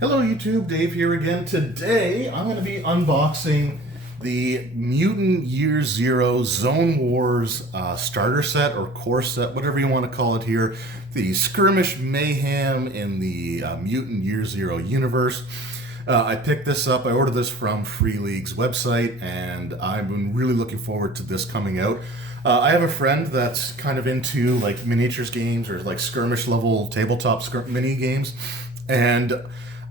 Hello YouTube, Dave here again. Today I'm going to be unboxing the Mutant Year Zero Zone Wars starter set or core set, whatever you want to call it here. The Skirmish Mayhem in the Mutant Year Zero universe. I picked this up, I ordered this from Free League's website, and I've been really looking forward to this coming out. I have a friend that's kind of into like miniatures games or like skirmish level tabletop mini games, and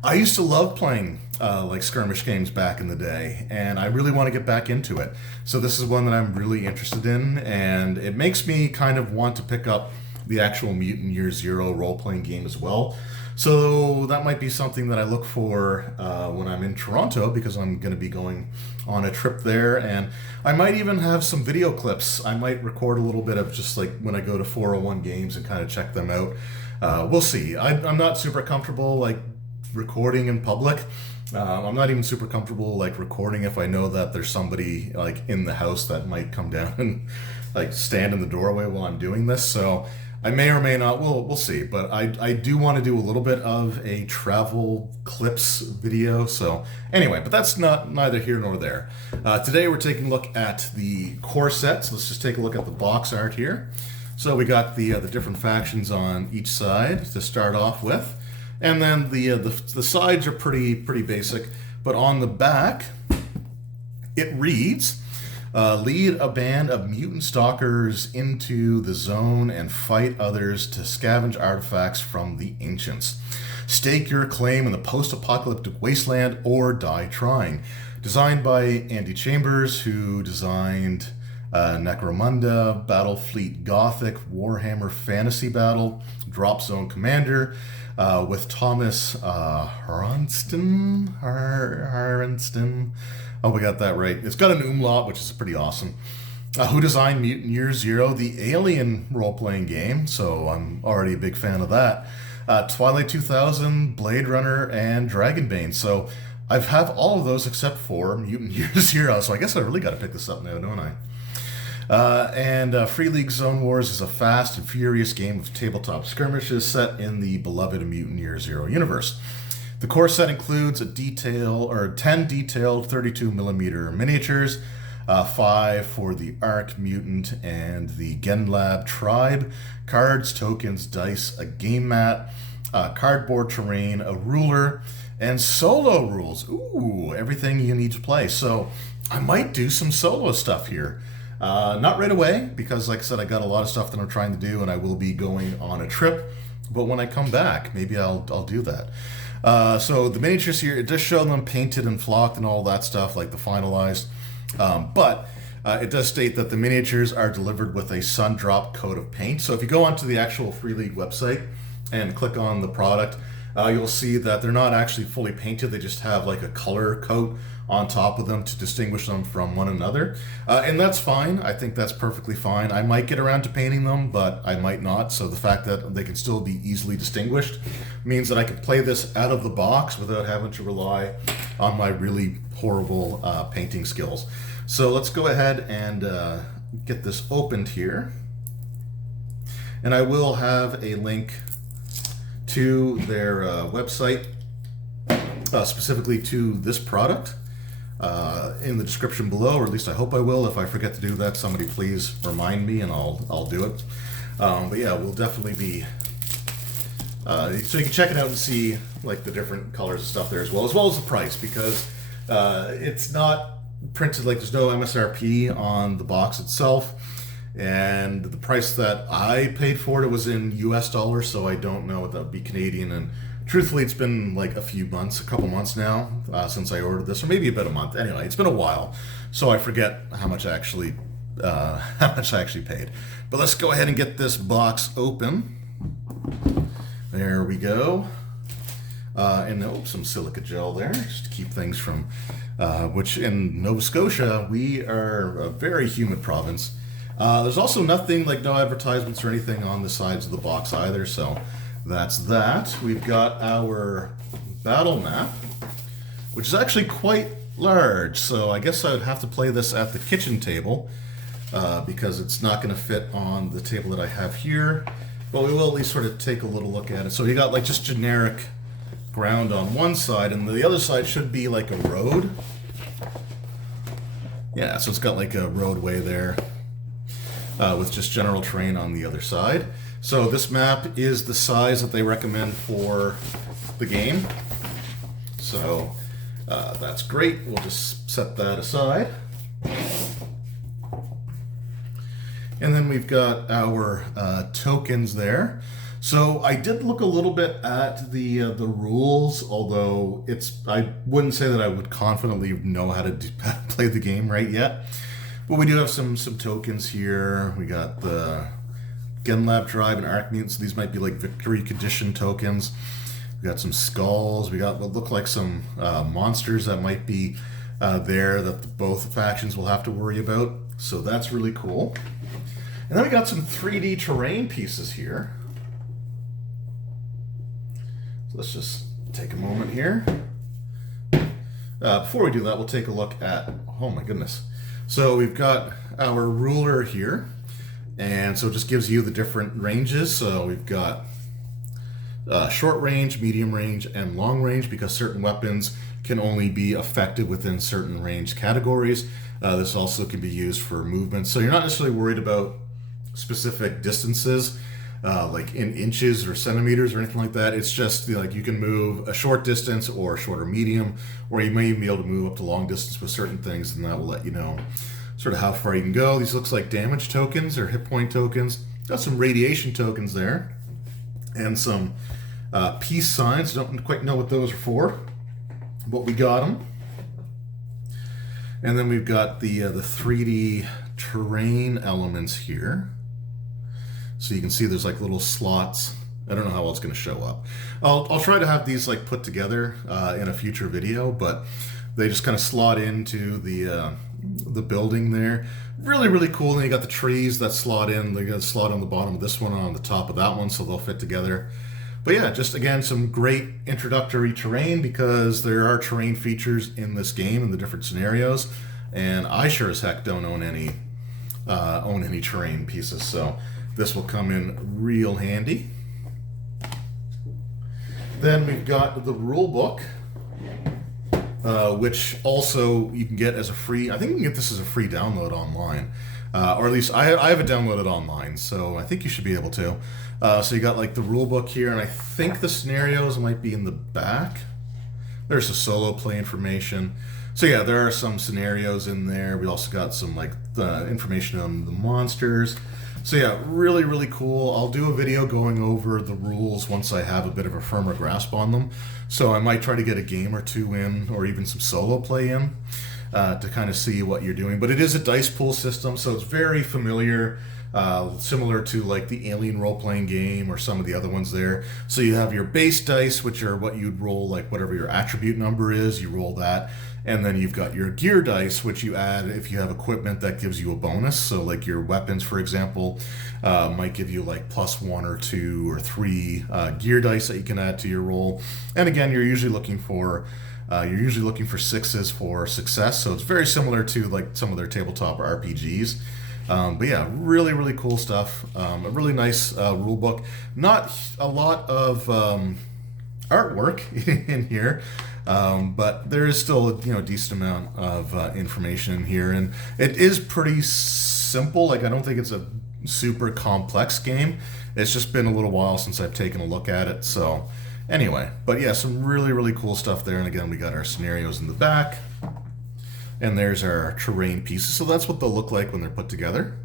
I used to love playing like skirmish games back in the day, and I really want to get back into it. So this is one that I'm really interested in, and it makes me kind of want to pick up the actual Mutant Year Zero role-playing game as well. So that might be something that I look for when I'm in Toronto, because I'm going to be going on a trip there, and I might even have some video clips. I might record a little bit of just like when I go to 401 games and kind of check them out. We'll see. I'm not super comfortable like recording in public. I'm not even super comfortable like recording if I know that there's somebody like in the house that might come down and like stand in the doorway while I'm doing this. So I may or may not. We'll see. But I do want to do a little bit of a travel clips video. So anyway, but that's neither here nor there. Today we're taking a look at the core set. So let's just take a look at the box art here. So we got the different factions on each side to start off with. And then the sides are pretty basic, but on the back it reads, lead a band of mutant stalkers into the zone and fight others to scavenge artifacts from the ancients. Stake your claim in the post-apocalyptic wasteland or die trying. Designed by Andy Chambers, who designed Necromunda, Battlefleet Gothic, Warhammer Fantasy Battle, Drop Zone Commander, with Thomas Harenston. Oh, we got that right. It's got an umlaut, which is pretty awesome. Who designed Mutant Year Zero, the Alien role-playing game, so I'm already a big fan of that. Twilight 2000, Blade Runner, and Dragonbane. So I have all of those except for Mutant Year Zero, so I guess I really got to pick this up now, don't I? Free League Zone Wars is a fast and furious game of tabletop skirmishes set in the beloved Mutant Year Zero universe. The core set includes 10 detailed 32mm miniatures, 5 for the Arc Mutant and the Genlab Tribe, cards, tokens, dice, a game mat, cardboard terrain, a ruler, and solo rules. Ooh, everything you need to play. So I might do some solo stuff here. Not right away, because like I said, I got a lot of stuff that I'm trying to do, and I will be going on a trip. But when I come back, maybe I'll do that. So the miniatures here, it does show them painted and flocked and all that stuff, like the finalized. But it does state that the miniatures are delivered with a sun-drop coat of paint. So if you go onto the actual Free League website and click on the product, you'll see that they're not actually fully painted. They just have like a color coat on top of them to distinguish them from one another. And that's fine. I think that's perfectly fine. I might get around to painting them, but I might not. So the fact that they can still be easily distinguished means that I can play this out of the box without having to rely on my really horrible painting skills. So let's go ahead and get this opened here. And I will have a link to their website, specifically to this product, in the description below, or at least I hope I will. If I forget to do that, somebody please remind me and I'll do it. But yeah, we'll definitely be so you can check it out and see like the different colors and stuff there, as well as the price, because it's not printed, like there's no MSRP on the box itself. And the price that I paid for it was in US dollars, so I don't know what that would be Canadian. And truthfully, it's been like a couple months now since I ordered this, or maybe about a month. Anyway, it's been a while, so I forget how much I actually paid. But let's go ahead and get this box open. There we go. And some silica gel there, just to keep things from, which in Nova Scotia, we are a very humid province. There's also nothing, like no advertisements or anything on the sides of the box either, so that's that. We've got our battle map, which is actually quite large, so I guess I would have to play this at the kitchen table, because it's not going to fit on the table that I have here. But we will at least sort of take a little look at it. So you got like just generic ground on one side, and the other side should be like a road. Yeah, so it's got like a roadway there with just general terrain on the other side. So this map is the size that they recommend for the game. So that's great. We'll just set that aside. And then we've got our tokens there. So I did look a little bit at the rules, although I wouldn't say that I would confidently know how to play the game right yet. But we do have some tokens here. We got the Genlab Drive and Arc Mutants. So these might be like victory condition tokens. We got some skulls. We got what look like some monsters that might be there that both factions will have to worry about. So that's really cool. And then we got some 3D terrain pieces here. So let's just take a moment here. Before we do that, we'll take a look at, oh my goodness. So we've got our ruler here. And so it just gives you the different ranges. So we've got short range, medium range, and long range, because certain weapons can only be effective within certain range categories. This also can be used for movement. So you're not necessarily worried about specific distances, like in inches or centimeters or anything like that. It's just like you can move a short distance or short or medium, or you may even be able to move up to long distance with certain things, and that will let you know sort of how far you can go. These looks like damage tokens or hit point tokens. Got some radiation tokens there, and some peace signs. Don't quite know what those are for, but we got them. And then we've got the 3D terrain elements here. So you can see there's like little slots. I don't know how well it's going to show up. I'll try to have these like put together in a future video, but they just kind of slot into the building there. Really, really cool. And you got the trees that slot in. They're going to slot on the bottom of this one and on the top of that one, so they'll fit together. But yeah, just again, some great introductory terrain, because there are terrain features in this game in the different scenarios, and I sure as heck don't own any terrain pieces, so this will come in real handy. Then we've got the rule book, which also you can get as a free. I think you can get this as a free download online, or at least I have it downloaded online, so I think you should be able to. So you got like the rule book here, and I think the scenarios might be in the back. There's the solo play information. So yeah, there are some scenarios in there. We also got some like information on the monsters. So yeah, really, really cool. I'll do a video going over the rules once I have a bit of a firmer grasp on them. So I might try to get a game or two in, or even some solo play in, to kind of see what you're doing. But it is a dice pool system, so it's very familiar, similar to like the Alien role-playing game or some of the other ones there. So you have your base dice, which are what you'd roll, like whatever your attribute number is, you roll that. And then you've got your gear dice, which you add if you have equipment that gives you a bonus. So like your weapons, for example, might give you like +1 or 2 or 3 gear dice that you can add to your roll. And again, you're usually looking for sixes for success. So it's very similar to like some of their tabletop RPGs. But yeah, really, really cool stuff. A really nice rule book. Not a lot of artwork in here. But there is still a decent amount of information in here, and it is pretty simple. Like, I don't think it's a super complex game. It's just been a little while since I've taken a look at it. So anyway, but yeah, some really, really cool stuff there. And again, we got our scenarios in the back, and there's our terrain pieces. So that's what they'll look like when they're put together.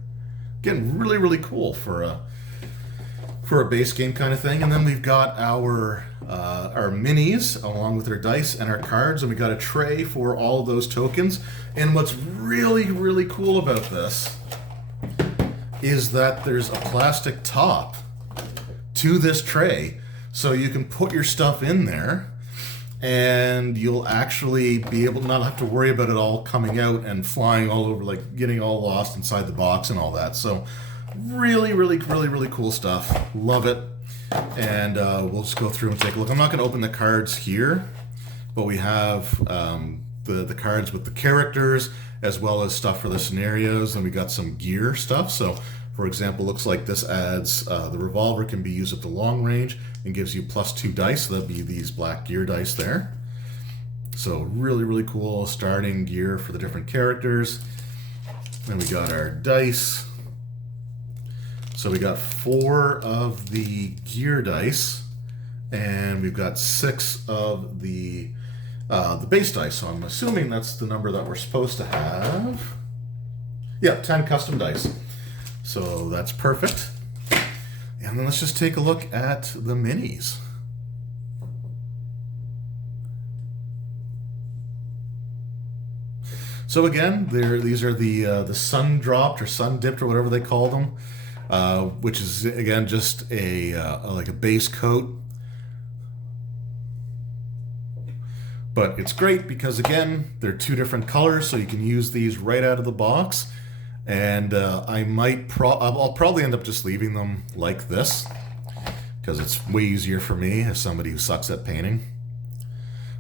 Again, really, really cool for a base game kind of thing. And then we've got our minis along with our dice and our cards, and we got a tray for all of those tokens. And what's really, really cool about this is that there's a plastic top to this tray, so you can put your stuff in there, and you'll actually be able to not have to worry about it all coming out and flying all over, like getting all lost inside the box and all that. So really, really, really, really cool stuff. Love it. And we'll just go through and take a look. I'm not going to open the cards here, but we have the cards with the characters, as well as stuff for the scenarios, and we got some gear stuff. So For example, looks like this adds the revolver can be used at the long range and gives you +2 dice. So that'd be these black gear dice there. So really, really cool starting gear for the different characters. Then we got our dice. So we got 4 of the gear dice, and we've got 6 of the base dice. So I'm assuming that's the number that we're supposed to have. Yeah, 10 custom dice. So that's perfect. And then let's just take a look at the minis. So again, these are the sun dropped or sun dipped or whatever they call them, which is again just like a base coat. But it's great because again, they're 2 different colors, so you can use these right out of the box. And I'll probably end up just leaving them like this because it's way easier for me as somebody who sucks at painting.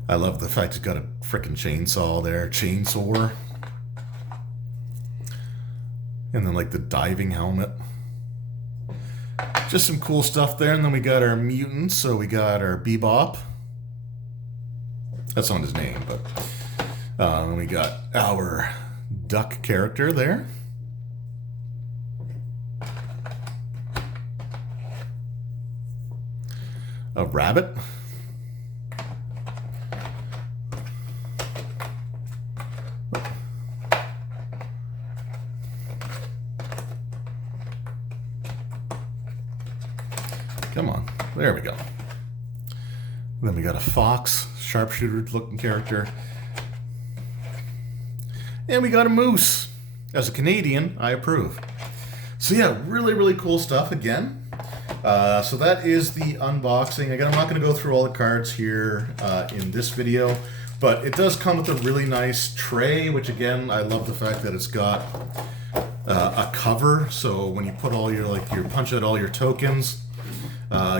I love the fact it's got a frickin' chainsaw there, chainsaw. And then like the diving helmet. Just some cool stuff there. And then we got our mutants. So we got our Bebop. That's not his name, but then we got our duck character there. A rabbit. Come on. There we go. Then we got a fox, sharpshooter looking character. And we got a moose. As a Canadian, I approve. So yeah, really, really cool stuff again. So that is the unboxing. Again, I'm not going to go through all the cards here in this video, but it does come with a really nice tray, which again, I love the fact that it's got a cover. So when you put all your, you punch out all your tokens,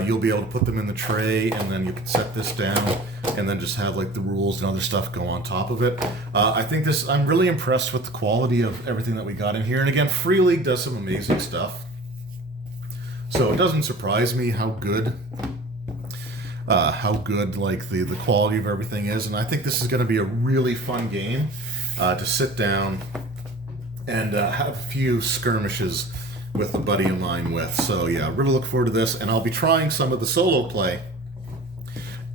you'll be able to put them in the tray, and then you can set this down and then just have like the rules and other stuff go on top of it. I think I'm really impressed with the quality of everything that we got in here. And again, Free League does some amazing stuff. So it doesn't surprise me how good like the quality of everything is. And I think this is going to be a really fun game to sit down and have a few skirmishes with a buddy of mine with. So yeah, really look forward to this, and I'll be trying some of the solo play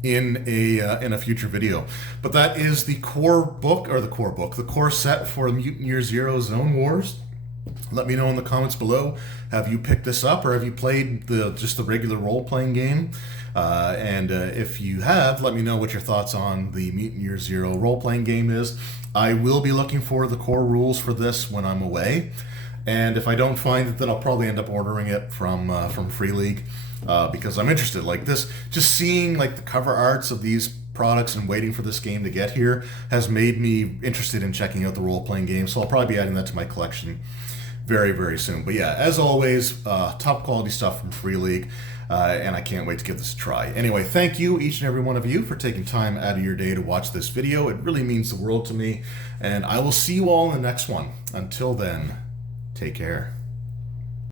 in a future video. But that is the the core set for Mutant Year Zero Zone Wars. Let me know in the comments below, have you picked this up or have you played just the regular role-playing game? And if you have, let me know what your thoughts on the Mutant Year Zero role-playing game is. I will be looking for the core rules for this when I'm away. And if I don't find it, then I'll probably end up ordering it from Free League because I'm interested. Like this, just seeing like the cover arts of these products and waiting for this game to get here has made me interested in checking out the role-playing game. So I'll probably be adding that to my collection very, very soon. But yeah, as always, top quality stuff from Free League, and I can't wait to give this a try. Anyway, thank you, each and every one of you, for taking time out of your day to watch this video. It really means the world to me, and I will see you all in the next one. Until then, take care.